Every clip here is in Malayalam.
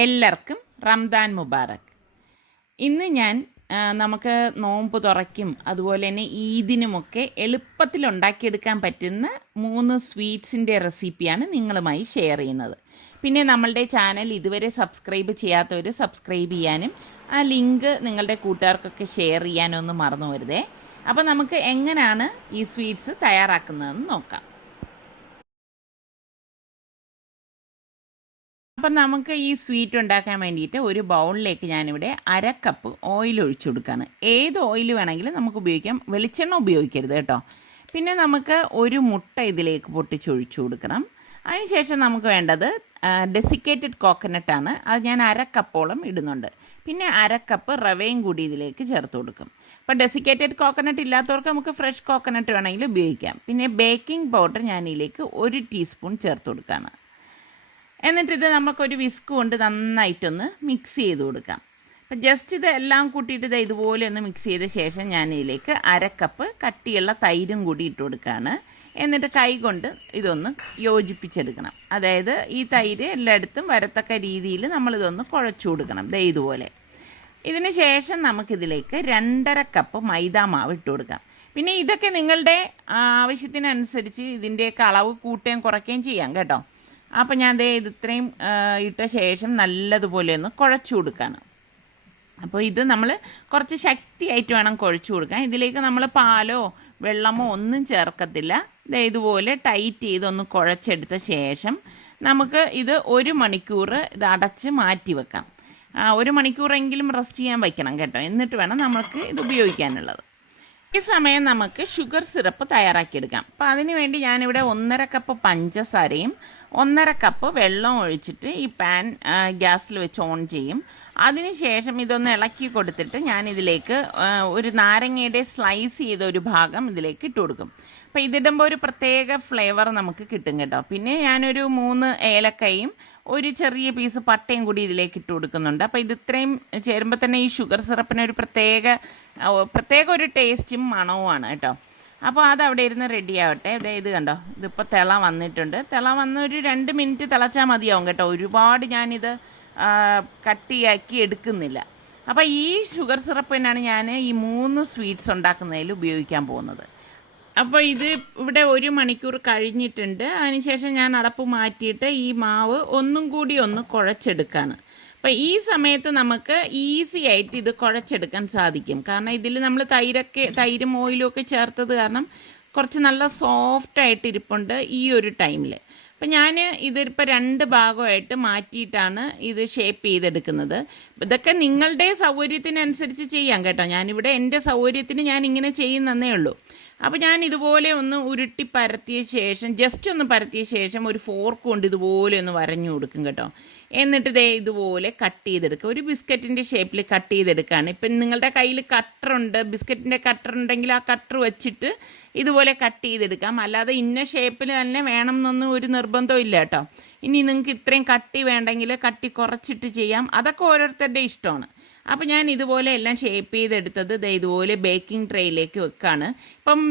എല്ലാവർക്കും റംദാൻ മുബാറക്. ഇന്ന് ഞാൻ നമുക്ക് നോമ്പ് തുറയ്ക്കും അതുപോലെ തന്നെ ഈദിനുമൊക്കെ എളുപ്പത്തിൽ ഉണ്ടാക്കിയെടുക്കാൻ പറ്റുന്ന 3 സ്വീറ്റ്സിൻ്റെ റെസിപ്പിയാണ് നിങ്ങളുമായി ഷെയർ ചെയ്യുന്നത്. പിന്നെ നമ്മളുടെ ചാനൽ ഇതുവരെ സബ്സ്ക്രൈബ് ചെയ്യാത്തവർ സബ്സ്ക്രൈബ് ചെയ്യാനും ആ ലിങ്ക് നിങ്ങളുടെ കൂട്ടുകാർക്കൊക്കെ ഷെയർ ചെയ്യാനും ഒന്നും മറന്നു വരുതേ. അപ്പോൾ നമുക്ക് എങ്ങനെയാണ് ഈ സ്വീറ്റ്സ് തയ്യാറാക്കുന്നതെന്ന് നോക്കാം. അപ്പം നമുക്ക് ഈ സ്വീറ്റ് ഉണ്ടാക്കാൻ വേണ്ടിയിട്ട് ഒരു ബൗളിലേക്ക് ഞാനിവിടെ 1/2 കപ്പ് ഓയിൽ ഒഴിച്ചു കൊടുക്കുകയാണ്. ഏത് ഓയിൽ വേണമെങ്കിലും നമുക്ക് ഉപയോഗിക്കാം, വെളിച്ചെണ്ണ ഉപയോഗിക്കരുത് കേട്ടോ. പിന്നെ നമുക്ക് ഒരു മുട്ട ഇതിലേക്ക് പൊട്ടിച്ചൊഴിച്ചു കൊടുക്കണം. അതിനുശേഷം നമുക്ക് വേണ്ടത് ഡെസിക്കേറ്റഡ് കോക്കനട്ടാണ്. അത് ഞാൻ 1/2 കപ്പോളം ഇടുന്നുണ്ട്. പിന്നെ 1/2 കപ്പ് റവയും കൂടി ഇതിലേക്ക് ചേർത്ത് കൊടുക്കും. അപ്പോൾ ഡെസിക്കേറ്റഡ് കോക്കനട്ട് ഇല്ലാത്തവർക്ക് നമുക്ക് ഫ്രഷ് കോക്കനട്ട് വേണമെങ്കിൽ ഉപയോഗിക്കാം. പിന്നെ ബേക്കിംഗ് പൗഡർ ഞാൻ ഇതിലേക്ക് 1 ടീസ്പൂൺ ചേർത്ത് കൊടുക്കുകയാണ്. എന്നിട്ടിത് നമുക്കൊരു വിസ്ക് കൊണ്ട് നന്നായിട്ടൊന്ന് മിക്സ് ചെയ്ത് കൊടുക്കാം. അപ്പം ജസ്റ്റ് ഇത് എല്ലാം കൂട്ടിയിട്ട് ഇതുപോലെ ഒന്ന് മിക്സ് ചെയ്ത ശേഷം ഞാൻ ഇതിലേക്ക് 1/2 കപ്പ് കട്ടിയുള്ള തൈരും കൂടി ഇട്ട് കൊടുക്കുകയാണ്. എന്നിട്ട് കൈ കൊണ്ട് ഇതൊന്ന് യോജിപ്പിച്ചെടുക്കണം. അതായത് ഈ തൈര് എല്ലായിടത്തും വരത്തക്ക രീതിയിൽ നമ്മളിതൊന്ന് കുഴച്ചു കൊടുക്കണം ഇതുപോലെ. ഇതിന് ശേഷം നമുക്കിതിലേക്ക് 2.5 കപ്പ് മൈദാ മാവ് ഇട്ട് കൊടുക്കാം. പിന്നെ ഇതൊക്കെ നിങ്ങളുടെ ആവശ്യത്തിനനുസരിച്ച് ഇതിൻ്റെയൊക്കെ അളവ് കൂട്ടുകയും കുറയ്ക്കുകയും ചെയ്യാം കേട്ടോ. അപ്പോൾ ഞാൻ ഇത് ഇത്രയും ഇട്ട ശേഷം നല്ലതുപോലെ ഒന്ന് കുഴച്ചു കൊടുക്കുകയാണ്. അപ്പോൾ ഇത് നമ്മൾ കുറച്ച് ശക്തിയായിട്ട് വേണം കുഴച്ചു കൊടുക്കാൻ. ഇതിലേക്ക് നമ്മൾ പാലോ വെള്ളമോ ഒന്നും ചേർക്കത്തില്ല. ഇതുപോലെ ടൈറ്റ് ചെയ്തൊന്ന് കുഴച്ചെടുത്ത ശേഷം നമുക്ക് ഇത് 1 മണിക്കൂർ ഇത് അടച്ച് മാറ്റി വെക്കാം. 1 മണിക്കൂറെങ്കിലും റെസ്റ്റ് ചെയ്യാൻ വയ്ക്കണം കേട്ടോ. എന്നിട്ട് വേണം നമുക്ക് ഇത് ഉപയോഗിക്കാനുള്ളത്. ഈ സമയം നമുക്ക് ഷുഗർ സിറപ്പ് തയ്യാറാക്കിയെടുക്കാം. അപ്പോൾ അതിന് വേണ്ടി ഞാനിവിടെ 1.5 കപ്പ് പഞ്ചസാരയും 1.5 കപ്പ് വെള്ളം ഒഴിച്ചിട്ട് ഈ പാൻ ഗ്യാസിൽ വെച്ച് ഓൺ ചെയ്യും. അതിനുശേഷം ഇതൊന്ന് ഇളക്കി കൊടുത്തിട്ട് ഞാനിതിലേക്ക് ഒരു നാരങ്ങയുടെ സ്ലൈസ് ചെയ്ത ഒരു ഭാഗം ഇതിലേക്ക് ഇട്ട് കൊടുക്കും. അപ്പോൾ ഇതിടുമ്പോൾ ഒരു പ്രത്യേക ഫ്ലേവർ നമുക്ക് കിട്ടും കേട്ടോ. പിന്നെ ഞാനൊരു 3 ഏലക്കയും ഒരു ചെറിയ പീസ് പട്ടയും കൂടി ഇതിലേക്ക് ഇട്ട് കൊടുക്കുന്നുണ്ട്. അപ്പോൾ ഇത് ഇത്രയും ചേരുമ്പോൾ തന്നെ ഈ ഷുഗർ സിറപ്പിന് ഒരു പ്രത്യേക ഒരു ടേസ്റ്റും മണവുമാണ് കേട്ടോ. അപ്പോൾ അതവിടെ ഇരുന്ന് റെഡി ആവട്ടെ. ഇത് കണ്ടോ, ഇതിപ്പോൾ തിള വന്നിട്ടുണ്ട്. തിള വന്ന് ഒരു 2 മിനിറ്റ് തിളച്ചാൽ മതിയാവും കേട്ടോ. ഒരുപാട് ഞാനിത് കട്ടിയാക്കി എടുക്കുന്നില്ല. അപ്പോൾ ഈ ഷുഗർ സിറപ്പ് തന്നെയാണ് ഞാൻ ഈ 3 സ്വീറ്റ്സ് ഉണ്ടാക്കുന്നതിൽ ഉപയോഗിക്കാൻ പോകുന്നത്. അപ്പോൾ ഇത് ഇവിടെ 1 മണിക്കൂർ കഴിഞ്ഞിട്ടുണ്ട്. അതിനുശേഷം ഞാൻ അടപ്പ് മാറ്റിയിട്ട് ഈ മാവ് ഒന്നും കൂടി ഒന്ന് കുഴച്ചെടുക്കുകയാണ്. അപ്പോൾ ഈ സമയത്ത് നമുക്ക് ഈസി ആയിട്ട് ഇത് കുഴച്ചെടുക്കാൻ സാധിക്കും. കാരണം ഇതിൽ നമ്മൾ തൈരും ഓയിലും ഒക്കെ ചേർത്തത് കാരണം കുറച്ച് നല്ല സോഫ്റ്റായിട്ട് ഇരിപ്പുണ്ട് ഈ ഒരു ടൈമിൽ. അപ്പം ഞാൻ ഇതിപ്പോൾ 2 ഭാഗമായിട്ട് മാറ്റിയിട്ടാണ് ഇത് ഷേപ്പ് ചെയ്തെടുക്കുന്നത്. ഇതൊക്കെ നിങ്ങളുടെ സൗകര്യത്തിനനുസരിച്ച് ചെയ്യാം കേട്ടോ. ഞാനിവിടെ എൻ്റെ സൗകര്യത്തിന് ഞാൻ ഇങ്ങനെ ചെയ്യുന്നതേ ഉള്ളൂ. അപ്പോൾ ഞാൻ ഇതുപോലെ ഒന്ന് ഉരുട്ടി പരത്തിയ ശേഷം ജസ്റ്റ് ഒന്ന് പരത്തിയ ശേഷം ഒരു ഫോർക്ക് കൊണ്ട് ഇതുപോലെ ഒന്ന് വരഞ്ഞു കൊടുക്കും കേട്ടോ. എന്നിട്ട് ഇതുപോലെ കട്ട് ചെയ്തെടുക്കുക. ഒരു ബിസ്ക്കറ്റിൻ്റെ ഷേപ്പിൽ കട്ട് ചെയ്തെടുക്കുകയാണ്. ഇപ്പം നിങ്ങളുടെ കയ്യിൽ കട്ടറുണ്ട്, ബിസ്ക്കറ്റിൻ്റെ കട്ടർ ഉണ്ടെങ്കിൽ ആ കട്ടർ വെച്ചിട്ട് ഇതുപോലെ കട്ട് ചെയ്തെടുക്കാം. അല്ലാതെ ഇന്ന ഷേപ്പിൽ തന്നെ വേണം എന്നൊന്നും ഒരു നിർബന്ധവും ഇല്ല കേട്ടോ. ഇനി നിങ്ങൾക്ക് ഇത്രയും കട്ടി വേണ്ടെങ്കിൽ കട്ടി കുറച്ചിട്ട് ചെയ്യാം. അതൊക്കെ ഓരോരുത്തരുടെ ഇഷ്ടമാണ്. അപ്പോൾ ഞാൻ ഇതുപോലെ എല്ലാം ഷേപ്പ് ചെയ്തെടുത്തത് ഇതുപോലെ ബേക്കിംഗ് ട്രേയിലേക്ക് വെക്കുകയാണ്. ഇപ്പം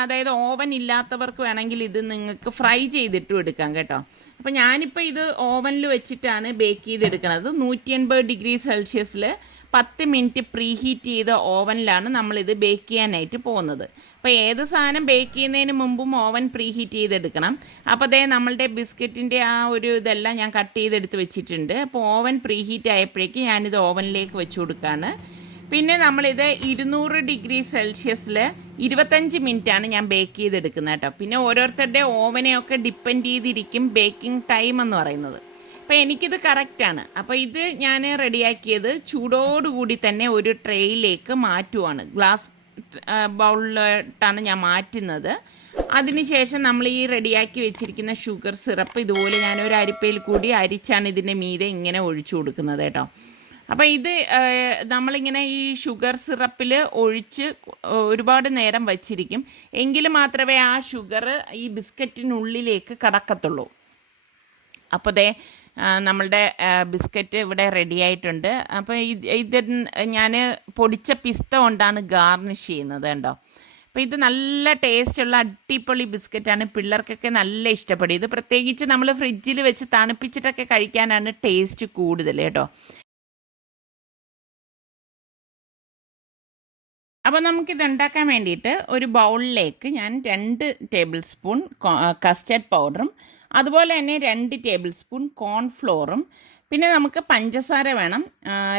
അതായത് ഓവൻ ഇല്ലാത്തവർക്ക് വേണമെങ്കിൽ ഇത് നിങ്ങൾക്ക് ഫ്രൈ ചെയ്തിട്ടും എടുക്കാം കേട്ടോ. അപ്പോൾ ഞാനിപ്പോൾ ഇത് ഓവനിൽ വെച്ചിട്ടാണ് ബേക്ക് ചെയ്തെടുക്കുന്നത്. 180 ഡിഗ്രി സെൽഷ്യസിൽ 10 മിനിറ്റ് പ്രീ ഹീറ്റ് ചെയ്ത ഓവനിലാണ് നമ്മളിത് ബേക്ക് ചെയ്യാനായിട്ട് പോകുന്നത്. അപ്പോൾ ഏത് സാധനം ബേക്ക് ചെയ്യുന്നതിന് മുമ്പും ഓവൻ പ്രീ ഹീറ്റ് ചെയ്തെടുക്കണം. അപ്പോൾ നമ്മളുടെ ബിസ്ക്കറ്റിൻ്റെ ആ ഒരു ഇതെല്ലാം ഞാൻ കട്ട് ചെയ്തെടുത്ത് വെച്ചിട്ടുണ്ട്. അപ്പോൾ ഓവൻ പ്രീ ഹീറ്റ് ആയപ്പോഴേക്ക് ഞാനിത് ഓവനിലേക്ക് വെച്ച് കൊടുക്കുകയാണ്. പിന്നെ നമ്മളിത് 200 ഡിഗ്രി സെൽഷ്യസിൽ 25 മിനിറ്റാണ് ഞാൻ ബേക്ക് ചെയ്തെടുക്കുന്നത് കേട്ടോ. പിന്നെ ഓരോരുത്തരുടെ ഓവനെയൊക്കെ ഡിപ്പെൻഡ് ചെയ്തിരിക്കും ബേക്കിംഗ് ടൈം എന്ന് പറയുന്നത്. അപ്പോൾ എനിക്കിത് കറക്റ്റാണ്. അപ്പോൾ ഇത് ഞാൻ റെഡിയാക്കിയത് ചൂടോടുകൂടി തന്നെ ഒരു ട്രേയിലേക്ക് മാറ്റുവാണ്. ഗ്ലാസ് ബൗളിലോട്ടാണ് ഞാൻ മാറ്റുന്നത്. അതിനുശേഷം നമ്മൾ ഈ റെഡിയാക്കി വെച്ചിരിക്കുന്ന ഷുഗർ സിറപ്പ് ഇതുപോലെ ഞാൻ ഒരു അരിപ്പയിൽ കൂടി അരിച്ചാണ് ഇതിൻ്റെ മീതെ ഇങ്ങനെ ഒഴിച്ചു കൊടുക്കുന്നത് കേട്ടോ. അപ്പോൾ ഇത് നമ്മളിങ്ങനെ ഈ ഷുഗർ സിറപ്പിൽ ഒഴിച്ച് ഒരുപാട് നേരം വച്ചിരിക്കും. എങ്കിൽ മാത്രമേ ആ ഷുഗർ ഈ ബിസ്ക്കറ്റിനുള്ളിലേക്ക് കടക്കത്തുള്ളൂ. അപ്പോൾ നമ്മളുടെ ബിസ്ക്കറ്റ് ഇവിടെ റെഡി ആയിട്ടുണ്ട്. അപ്പോൾ ഇത് ഞാൻ പൊടിച്ച പിസ്ത കൊണ്ടാണ് ഗാർണിഷ് ചെയ്യുന്നത് കേട്ടോ. അപ്പോൾ ഇത് നല്ല ടേസ്റ്റുള്ള അടിപൊളി ബിസ്ക്കറ്റാണ്. പിള്ളേർക്കൊക്കെ നല്ല ഇഷ്ടപ്പെടും. ഇത് പ്രത്യേകിച്ച് നമ്മൾ ഫ്രിഡ്ജിൽ വെച്ച് തണുപ്പിച്ചിട്ടൊക്കെ കഴിക്കാനാണ് ടേസ്റ്റ് കൂടുതൽ കേട്ടോ. അപ്പോൾ നമുക്കിത് ഉണ്ടാക്കാൻ വേണ്ടിയിട്ട് ഒരു ബൗളിലേക്ക് ഞാൻ 2 ടേബിൾ സ്പൂൺ കസ്റ്റർഡ് പൗഡറും അതുപോലെ തന്നെ 2 ടേബിൾ സ്പൂൺ കോൺഫ്ലോറും പിന്നെ നമുക്ക് പഞ്ചസാര വേണം.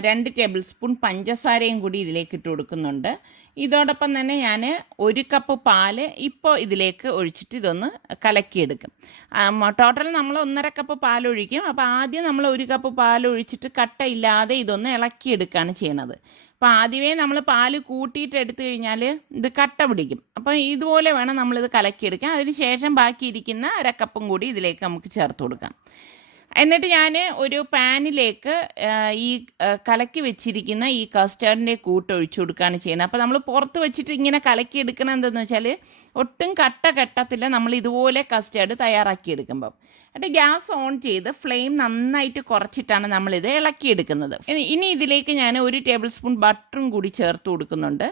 2 ടേബിൾ സ്പൂൺ പഞ്ചസാരയും കൂടി ഇതിലേക്ക് ഇട്ട് കൊടുക്കുന്നുണ്ട്. ഇതോടൊപ്പം തന്നെ ഞാൻ 1 കപ്പ് പാല് ഇപ്പോൾ ഇതിലേക്ക് ഒഴിച്ചിട്ട് ഇതൊന്ന് കലക്കിയെടുക്കും. ടോട്ടൽ നമ്മൾ 1.5 കപ്പ് പാൽ ഒഴിക്കും. അപ്പോൾ ആദ്യം നമ്മൾ 1 കപ്പ് പാൽ ഒഴിച്ചിട്ട് കട്ടയില്ലാതെ ഇതൊന്ന് ഇളക്കിയെടുക്കുകയാണ് ചെയ്യണത്. അപ്പോൾ ആദ്യമേ നമ്മൾ പാല് കൂട്ടിയിട്ട് എടുത്തു കഴിഞ്ഞാൽ ഇത് കട്ട പിടിക്കും. അപ്പോൾ ഇതുപോലെ വേണം നമ്മളിത് കലക്കിയെടുക്കാൻ. അതിന് ശേഷം ബാക്കിയിരിക്കുന്ന 1/2 കപ്പും കൂടി ഇതിലേക്ക് നമുക്ക് ചേർത്ത് കൊടുക്കാം. എന്നിട്ട് ഞാൻ ഒരു പാനിലേക്ക് ഈ കലക്കി വെച്ചിരിക്കുന്ന ഈ കസ്റ്റർഡിൻ്റെ കൂട്ട് ഒഴിച്ചു കൊടുക്കുകയാണ് ചെയ്യുന്നത്. അപ്പോൾ നമ്മൾ പുറത്ത് വെച്ചിട്ട് ഇങ്ങനെ കലക്കി എടുക്കണം എന്തെന്ന് വെച്ചാൽ ഒട്ടും കട്ട കെട്ടത്തില്ല നമ്മൾ ഇതുപോലെ കസ്റ്റർഡ് തയ്യാറാക്കിയെടുക്കുമ്പം. എന്നിട്ട് ഗ്യാസ് ഓൺ ചെയ്ത് ഫ്ലെയിം നന്നായിട്ട് കുറച്ചിട്ടാണ് നമ്മളിത് ഇളക്കിയെടുക്കുന്നത്. ഇനി ഇതിലേക്ക് ഞാൻ 1 ടേബിൾ സ്പൂൺ ബട്ടറും കൂടി ചേർത്ത് കൊടുക്കുന്നുണ്ട്.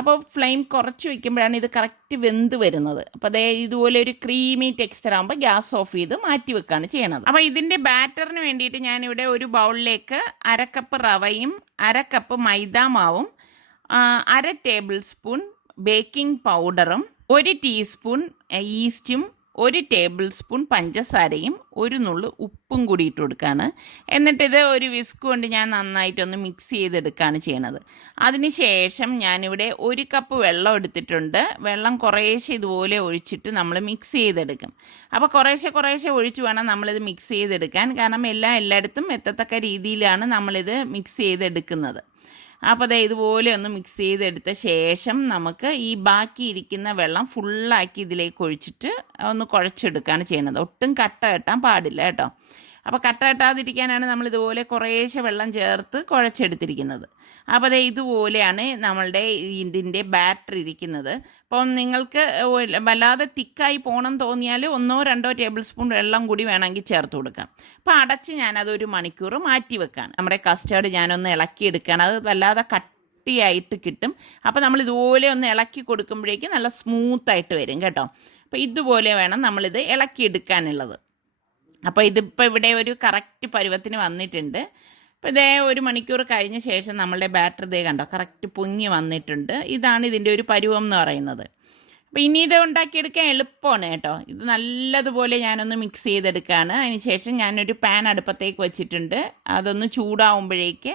അപ്പോൾ ഫ്ലെയിം കുറച്ച് വയ്ക്കുമ്പോഴാണ് ഇത് കറക്റ്റ് വെന്ത് വരുന്നത്. അപ്പോൾ അതേ ഇതുപോലെ ഒരു ക്രീമി ടെക്സ്ചർ ആകുമ്പോൾ ഗ്യാസ് ഓഫ് ചെയ്ത് മാറ്റി വെക്കുകയാണ് ചെയ്യണത്. അപ്പോൾ ഇതിൻ്റെ ബാറ്ററിന് വേണ്ടിയിട്ട് ഞാനിവിടെ ഒരു ബൗളിലേക്ക് 1/2 കപ്പ് റവയും 1/2 കപ്പ് മൈദാ മാവും 1/2 ടേബിൾ സ്പൂൺ ബേക്കിംഗ് പൗഡറും 1 ടീസ്പൂൺ ഈസ്റ്റും 1 ടേബിൾ സ്പൂൺ പഞ്ചസാരയും 1 നുള്ളു ഉപ്പും കൂടി ഇട്ട് കൊടുക്കുകയാണ്. എന്നിട്ടിത് ഒരു വിസ്ക് കൊണ്ട് ഞാൻ നന്നായിട്ടൊന്ന് മിക്സ് ചെയ്തെടുക്കുകയാണ് ചെയ്യണത്. അതിനുശേഷം ഞാനിവിടെ 1 കപ്പ് വെള്ളം എടുത്തിട്ടുണ്ട്. വെള്ളം കുറേശ്ശെ ഇതുപോലെ ഒഴിച്ചിട്ട് നമ്മൾ മിക്സ് ചെയ്തെടുക്കും. അപ്പോൾ കുറേശ്ശെ ഒഴിച്ച് വേണം നമ്മളിത് മിക്സ് ചെയ്തെടുക്കാൻ. കാരണം എല്ലായിടത്തും എത്തത്തക്ക രീതിയിലാണ് നമ്മളിത് മിക്സ് ചെയ്തെടുക്കുന്നത്. അപ്പോൾ അത് ഇതുപോലെ ഒന്ന് മിക്സ് ചെയ്തെടുത്ത ശേഷം നമുക്ക് ഈ ബാക്കിയിരിക്കുന്ന വെള്ളം ഫുള്ളാക്കി ഇതിലേക്ക് ഒഴിച്ചിട്ട് ഒന്ന് കുഴച്ചെടുക്കുകയാണ് ചെയ്യുന്നത്. ഒട്ടും കട്ട കെട്ടാൻ പാടില്ല കേട്ടോ. അപ്പോൾ കട്ട കെട്ടാതിരിക്കാനാണ് നമ്മൾ ഇതുപോലെ കുറേശ്ശെ വെള്ളം ചേർത്ത് കുഴച്ചെടുത്തിരിക്കുന്നത്. അപ്പോൾ അത് ഇതുപോലെയാണ് നമ്മളുടെ ഇതിൻ്റെ ബാറ്റർ ഇരിക്കുന്നത്. അപ്പം നിങ്ങൾക്ക് വല്ലാതെ തിക്കായി പോകണം തോന്നിയാൽ 1-2 ടേബിൾ സ്പൂൺ വെള്ളം കൂടി വേണമെങ്കിൽ ചേർത്ത് കൊടുക്കാം. അപ്പോൾ അടച്ച് ഞാനതൊരു മണിക്കൂർ മാറ്റി വെക്കുകയാണ്. നമ്മുടെ കസ്റ്റേർഡ് ഞാനൊന്ന് ഇളക്കിയെടുക്കുകയാണ്. അത് വല്ലാതെ കട്ടിയായിട്ട് കിട്ടും. അപ്പോൾ നമ്മൾ ഇതുപോലെ ഒന്ന് ഇളക്കി കൊടുക്കുമ്പോഴേക്കും നല്ല സ്മൂത്തായിട്ട് വരും കേട്ടോ. അപ്പോൾ ഇതുപോലെ വേണം നമ്മളിത് ഇളക്കിയെടുക്കാനുള്ളത്. അപ്പോൾ ഇതിപ്പോൾ ഇവിടെ ഒരു കറക്റ്റ് പരുവത്തിന് വന്നിട്ടുണ്ട്. അപ്പോൾ ഇതേ 1 മണിക്കൂർ കഴിഞ്ഞ ശേഷം നമ്മളുടെ ബാറ്റർ ഇതേ കണ്ടോ കറക്റ്റ് പൊങ്ങി വന്നിട്ടുണ്ട്. ഇതാണ് ഇതിൻ്റെ ഒരു പരുവം എന്ന് പറയുന്നത്. അപ്പോൾ ഇനി ഇത് ഉണ്ടാക്കിയെടുക്കാൻ എളുപ്പമാണ് കേട്ടോ. ഇത് നല്ലതുപോലെ ഞാനൊന്ന് മിക്സ് ചെയ്തെടുക്കുകയാണ്. അതിന് ശേഷം ഞാനൊരു പാൻ അടുപ്പത്തേക്ക് വെച്ചിട്ടുണ്ട്. അതൊന്ന് ചൂടാവുമ്പോഴേക്ക്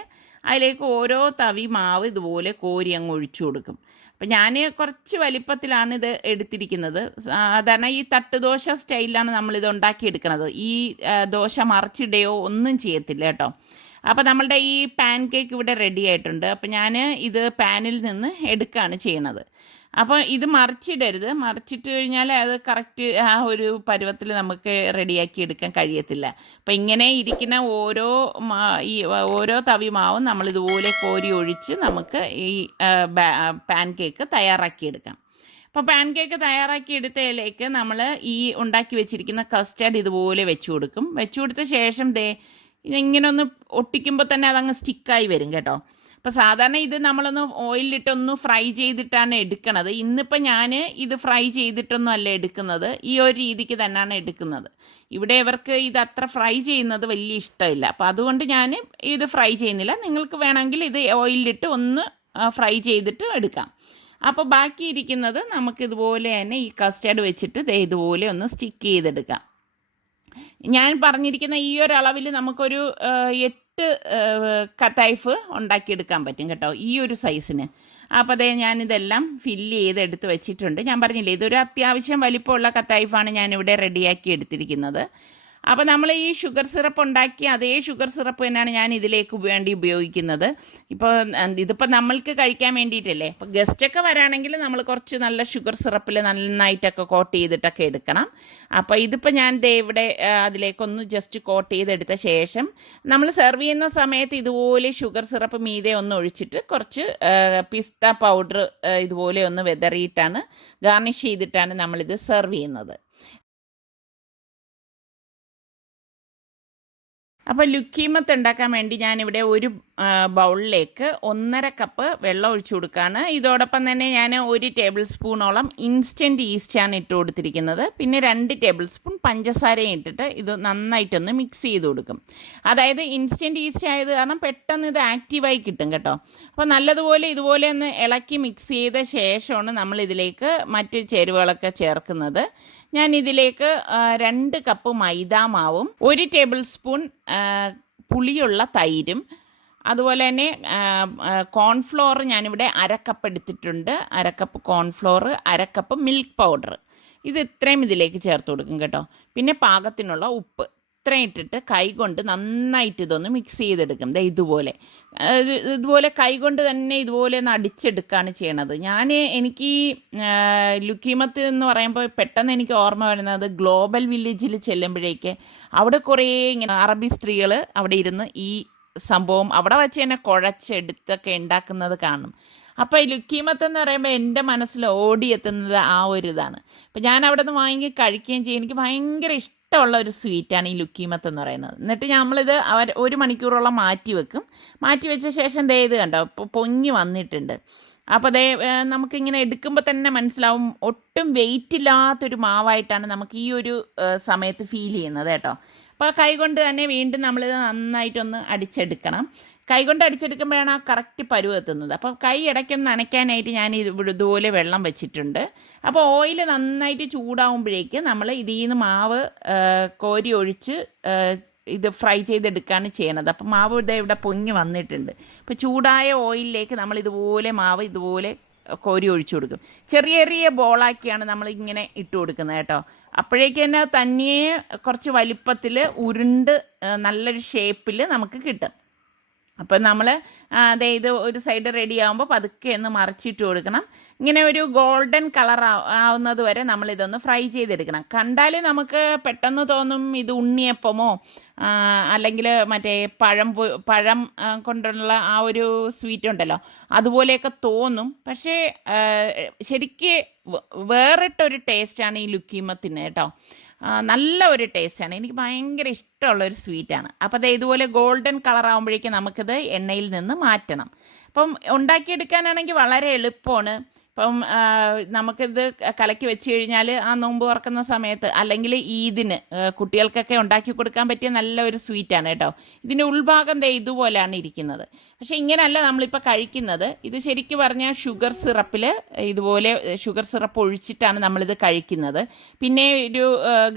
അതിലേക്ക് ഓരോ തവി മാവ് ഇതുപോലെ കോരി അങ്ങ് ഒഴിച്ചു കൊടുക്കും. അപ്പം ഞാൻ കുറച്ച് വലിപ്പത്തിലാണ് ഇത് എടുത്തിരിക്കുന്നത്. സാധാരണ ഈ തട്ടുദോശ സ്റ്റൈലിലാണ് നമ്മളിത് ഉണ്ടാക്കിയെടുക്കുന്നത്. ഈ ദോശ മറിച്ചിടുകയോ ഒന്നും ചെയ്യത്തില്ല കേട്ടോ. അപ്പോൾ നമ്മളുടെ ഈ പാൻ കേക്ക് ഇവിടെ റെഡി ആയിട്ടുണ്ട്. അപ്പോൾ ഞാൻ ഇത് പാനിൽ നിന്ന് എടുക്കുകയാണ് ചെയ്യണത്. അപ്പോൾ ഇത് മറിച്ചിടരുത്. മറിച്ചിട്ട് കഴിഞ്ഞാൽ അത് കറക്റ്റ് ആ ഒരു പരുവത്തിൽ നമുക്ക് റെഡിയാക്കി എടുക്കാൻ കഴിയത്തില്ല. അപ്പോൾ ഇങ്ങനെ ഇരിക്കുന്ന ഓരോ തവി മാവും നമ്മളിതുപോലെ കോരി ഒഴിച്ച് നമുക്ക് ഈ പാൻ കേക്ക് തയ്യാറാക്കിയെടുക്കാം. അപ്പോൾ പാൻ കേക്ക് തയ്യാറാക്കിയെടുത്തതിലേക്ക് നമ്മൾ ഈ ഉണ്ടാക്കി വെച്ചിരിക്കുന്ന കസ്റ്റർഡ് ഇതുപോലെ വെച്ച് കൊടുക്കും. വെച്ച് കൊടുത്ത ശേഷം ഇങ്ങനെ ഒന്ന് ഒട്ടിക്കുമ്പോൾ തന്നെ അതങ്ങ് സ്റ്റിക്കായി വരും കേട്ടോ. അപ്പോൾ സാധാരണ ഇത് നമ്മളൊന്ന് ഓയിലിട്ടൊന്ന് ഫ്രൈ ചെയ്തിട്ടാണ് എടുക്കുന്നത്. ഇന്നിപ്പോൾ ഞാൻ ഇത് ഫ്രൈ ചെയ്തിട്ടൊന്നും അല്ല എടുക്കുന്നത്. ഈ ഒരു രീതിക്ക് തന്നെയാണ് എടുക്കുന്നത്. ഇവിടെ ഇവർക്ക് ഇത് അത്ര ഫ്രൈ ചെയ്യുന്നത് വലിയ ഇഷ്ടമില്ല. അപ്പോൾ അതുകൊണ്ട് ഞാൻ ഇത് ഫ്രൈ ചെയ്യുന്നില്ല. നിങ്ങൾക്ക് വേണമെങ്കിൽ ഇത് ഓയിലിട്ട് ഒന്ന് ഫ്രൈ ചെയ്തിട്ട് എടുക്കാം. അപ്പോൾ ബാക്കിയിരിക്കുന്നത് നമുക്കിതുപോലെ തന്നെ ഈ കസ്റ്റർഡ് വെച്ചിട്ട് ഇതുപോലെ ഒന്ന് സ്റ്റിക്ക് ചെയ്തെടുക്കാം. ഞാൻ പറഞ്ഞിരിക്കുന്ന ഈ ഒരു അളവിൽ നമുക്കൊരു 8 കത്തൈഫ് ഉണ്ടാക്കിയെടുക്കാൻ പറ്റും കേട്ടോ, ഈ ഒരു സൈസിന്. അപ്പോൾ ഞാനിതെല്ലാം ഫില്ല് ചെയ്ത് എടുത്ത് വെച്ചിട്ടുണ്ട്. ഞാൻ പറഞ്ഞില്ലേ ഇതൊരു അത്യാവശ്യം വലിപ്പമുള്ള കത്തൈഫാണ് ഞാനിവിടെ റെഡിയാക്കി എടുത്തിരിക്കുന്നത്. അപ്പോൾ നമ്മൾ ഈ ഷുഗർ സിറപ്പ് ഉണ്ടാക്കി അതേ ഷുഗർ സിറപ്പ് തന്നെയാണ് ഞാൻ ഇതിലേക്ക് വേണ്ടി ഉപയോഗിക്കുന്നത്. ഇതിപ്പോൾ നമ്മൾക്ക് കഴിക്കാൻ വേണ്ടിയിട്ടല്ലേ. അപ്പോൾ ഗസ്റ്റൊക്കെ വരാണെങ്കിൽ നമ്മൾ കുറച്ച് നല്ല ഷുഗർ സിറപ്പിൽ നന്നായിട്ടൊക്കെ കോട്ട് ചെയ്തിട്ടൊക്കെ എടുക്കണം. അപ്പോൾ ഇതിപ്പോൾ ഞാൻ ഇവിടെ അതിലേക്കൊന്ന് ജസ്റ്റ് കോട്ട് ചെയ്തെടുത്ത ശേഷം നമ്മൾ സെർവ് ചെയ്യുന്ന സമയത്ത് ഇതുപോലെ ഷുഗർ സിറപ്പ് മീതെ ഒന്ന് ഒഴിച്ചിട്ട് കുറച്ച് പിസ്ത പൗഡർ ഇതുപോലെ ഒന്ന് വെതറിയിട്ടാണ് ഗാർണിഷ് ചെയ്തിട്ടാണ് നമ്മളിത് സെർവ് ചെയ്യുന്നത്. അപ്പോൾ ലുക്കീമത്ത് ഉണ്ടാക്കാൻ വേണ്ടി ഞാനിവിടെ ഒരു ബൗളിലേക്ക് 1.5 കപ്പ് വെള്ളം ഒഴിച്ചു കൊടുക്കുകയാണ്. ഇതോടൊപ്പം തന്നെ ഞാൻ 1 ടേബിൾ സ്പൂണോളം ഇൻസ്റ്റൻറ്റ് ഈസ്റ്റാണ് ഇട്ട് കൊടുത്തിരിക്കുന്നത്. പിന്നെ 2 ടേബിൾ സ്പൂൺ പഞ്ചസാരയും ഇട്ടിട്ട് ഇത് നന്നായിട്ടൊന്ന് മിക്സ് ചെയ്ത് കൊടുക്കും. അതായത് ഇൻസ്റ്റൻറ്റ് ഈസ്റ്റ് ആയത് കാരണം പെട്ടെന്ന് ഇത് ആക്റ്റീവായി കിട്ടും കേട്ടോ. അപ്പോൾ നല്ലതുപോലെ ഇതുപോലെ ഒന്ന് ഇളക്കി മിക്സ് ചെയ്ത ശേഷമാണ് നമ്മളിതിലേക്ക് മറ്റ് ചേരുവകളൊക്കെ ചേർക്കുന്നത്. ഞാൻ ഇതിലേക്ക് 2 കപ്പ് മൈദാമാവും 1 ടേബിൾ സ്പൂൺ പുളിയുള്ള തൈരും അതുപോലെ തന്നെ കോൺഫ്ലോർ ഞാനിവിടെ 1/2 കപ്പ് എടുത്തിട്ടുണ്ട്. 1/2 cup cornflour, 1/2 cup milk powder, ഇത് ഇത്രയും ഇതിലേക്ക് ചേർത്ത് കൊടുക്കും കേട്ടോ. പിന്നെ പാകത്തിനുള്ള ഉപ്പ് ഇത്രയും ഇട്ടിട്ട് കൈകൊണ്ട് നന്നായിട്ട് ഇതൊന്ന് മിക്സ് ചെയ്തെടുക്കും. ഇതുപോലെ കൈകൊണ്ട് തന്നെ ഇതുപോലെ ഒന്ന് അടിച്ചെടുക്കുകയാണ് ചെയ്യണത്. എനിക്ക് ലുക്കീമത്ത് എന്ന് പറയുമ്പോൾ പെട്ടെന്ന് എനിക്ക് ഓർമ്മ വരുന്നത് ഗ്ലോബൽ വില്ലേജിൽ ചെല്ലുമ്പോഴേക്ക് അവിടെ കുറേ ഇങ്ങനെ അറബി സ്ത്രീകൾ അവിടെ ഇരുന്ന് ഈ സംഭവം അവിടെ വച്ച് തന്നെ കുഴച്ചെടുത്തൊക്കെ ഉണ്ടാക്കുന്നത് കാണും. അപ്പോൾ ഈ ലുക്കീമത്ത് എന്ന് പറയുമ്പോൾ എൻ്റെ മനസ്സിൽ ഓടിയെത്തുന്നത് ആ ഒരു ഇതാണ്. അപ്പോൾ ഞാൻ അവിടെ നിന്ന് വാങ്ങി കഴിക്കുകയും ചെയ്യും. എനിക്ക് ഭയങ്കര ഇഷ്ടമുള്ള ഒരു സ്വീറ്റാണ് ഈ ലുക്കീമത്ത് എന്ന് പറയുന്നത്. എന്നിട്ട് നമ്മളിത് 1 മണിക്കൂറോളം മാറ്റി വെക്കും. മാറ്റി വെച്ച ശേഷം ഇത് കണ്ടോ ഇപ്പോൾ പൊങ്ങി വന്നിട്ടുണ്ട്. അപ്പോൾ നമുക്കിങ്ങനെ എടുക്കുമ്പോൾ തന്നെ മനസ്സിലാവും ഒട്ടും വെയിറ്റ് ഇല്ലാത്തൊരു മാവായിട്ടാണ് നമുക്ക് ഈ ഒരു സമയത്ത് ഫീൽ ചെയ്യുന്നത് കേട്ടോ. അപ്പോൾ കൈകൊണ്ട് തന്നെ വീണ്ടും നമ്മളിത് നന്നായിട്ടൊന്ന് അടിച്ചെടുക്കണം. കൈകൊണ്ട് അടിച്ചെടുക്കുമ്പോഴാണ് ആ കറക്റ്റ് പരുവ് എത്തുന്നത്. അപ്പോൾ കൈ ഇടയ്ക്കൊന്ന് നനയ്ക്കാനായിട്ട് ഞാൻ ഇതുപോലെ വെള്ളം വെച്ചിട്ടുണ്ട്. അപ്പോൾ ഓയിൽ നന്നായിട്ട് ചൂടാവുമ്പോഴേക്ക് നമ്മൾ ഇതിൽ നിന്ന് മാവ് കോരി ഒഴിച്ച് ഇത് ഫ്രൈ ചെയ്തെടുക്കുകയാണ് ചെയ്യണത്. അപ്പോൾ മാവ് ഇവിടെ പൊങ്ങി വന്നിട്ടുണ്ട്. അപ്പോൾ ചൂടായ ഓയിലിലേക്ക് നമ്മൾ മാവ് ഇതുപോലെ കോരി ഒഴിച്ചു കൊടുക്കും. ചെറിയ ചെറിയ ബോളാക്കിയാണ് നമ്മൾ ഇങ്ങനെ ഇട്ട് കൊടുക്കുന്നത് കേട്ടോ. അപ്പോഴേക്ക് തന്നെ തനിയെ കുറച്ച് വലിപ്പത്തിൽ ഉരുണ്ട് നല്ലൊരു ഷേപ്പിൽ നമുക്ക് കിട്ടും. അപ്പം നമ്മൾ ഇത് ഒരു സൈഡ് റെഡി ആകുമ്പോൾ പതുക്കെ ഒന്ന് മറിച്ചിട്ട് കൊടുക്കണം. ഇങ്ങനെ ഒരു ഗോൾഡൻ കളർ ആവുന്നത് വരെ നമ്മളിതൊന്ന് ഫ്രൈ ചെയ്തെടുക്കണം. കണ്ടാൽ നമുക്ക് പെട്ടെന്ന് തോന്നും ഇത് ഉണ്ണിയപ്പമോ അല്ലെങ്കിൽ മറ്റേ പഴം കൊണ്ടുള്ള ആ ഒരു സ്വീറ്റ് ഉണ്ടല്ലോ അതുപോലെയൊക്കെ തോന്നും. പക്ഷേ ശരിക്ക് വേറിട്ടൊരു ടേസ്റ്റാണ് ഈ ലുക്കീമത്തിന് കേട്ടോ. നല്ല ഒരു ടേസ്റ്റാണ്. എനിക്ക് ഭയങ്കര ഇഷ്ടമുള്ളൊരു സ്വീറ്റാണ്. അപ്പോൾ ഇതുപോലെ ഗോൾഡൻ കളർ ആകുമ്പോഴേക്കും നമുക്കിത് എണ്ണയിൽ നിന്ന് മാറ്റണം. അപ്പം ഉണ്ടാക്കിയെടുക്കാനാണെങ്കിൽ വളരെ എളുപ്പമാണ്. ഇപ്പം നമുക്കിത് കലക്കി വെച്ച് കഴിഞ്ഞാൽ ആ നോമ്പ് തുറക്കുന്ന സമയത്ത് അല്ലെങ്കിൽ ഈദിന് കുട്ടികൾക്കൊക്കെ ഉണ്ടാക്കി കൊടുക്കാൻ പറ്റിയ നല്ല ഒരു സ്വീറ്റാണ് കേട്ടോ. ഇതിൻ്റെ ഉൾഭാഗം ഇതുപോലെയാണ് ഇരിക്കുന്നത്. പക്ഷേ ഇങ്ങനെയല്ല നമ്മളിപ്പോൾ കഴിക്കുന്നത്. ഇത് ശരിക്കും പറഞ്ഞാൽ ഷുഗർ സിറപ്പിൽ ഇതുപോലെ ഷുഗർ സിറപ്പ് ഒഴിച്ചിട്ടാണ് നമ്മളിത് കഴിക്കുന്നത്. പിന്നെ ഒരു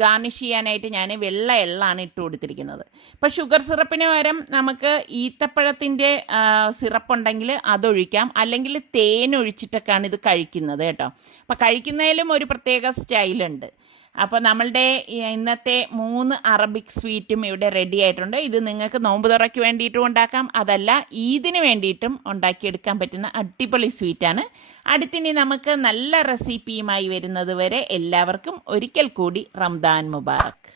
ഗാർണിഷ് ചെയ്യാനായിട്ട് ഞാൻ വെള്ള എള്ളാണ് ഇട്ട് കൊടുത്തിരിക്കുന്നത്. ഇപ്പോൾ ഷുഗർ സിറപ്പിന് പകരം നമുക്ക് ഈത്തപ്പഴത്തിൻ്റെ സിറപ്പ് ഉണ്ടെങ്കിൽ അതൊഴിക്കാം, അല്ലെങ്കിൽ തേൻ ഒഴിച്ചിട്ടൊക്കെയാണ് ഇത് കഴിക്കുന്നത് കേട്ടോ. അപ്പോൾ കഴിക്കുന്നതിലും ഒരു പ്രത്യേക സ്റ്റൈലുണ്ട്. അപ്പോൾ നമ്മളുടെ ഇന്നത്തെ 3 അറബിക് സ്വീറ്റും ഇവിടെ റെഡി ആയിട്ടുണ്ട്. ഇത് നിങ്ങൾക്ക് നോമ്പ് തുറയ്ക്ക് വേണ്ടിയിട്ടും ഉണ്ടാക്കാം, അതല്ല ഈദിന് വേണ്ടിയിട്ടും ഉണ്ടാക്കിയെടുക്കാൻ പറ്റുന്ന അടിപൊളി സ്വീറ്റാണ്. അടുത്തിനി നമുക്ക് നല്ല റെസിപ്പിയുമായി വരുന്നത് വരെ എല്ലാവർക്കും ഒരിക്കൽ കൂടി റംദാൻ മുബാറക്.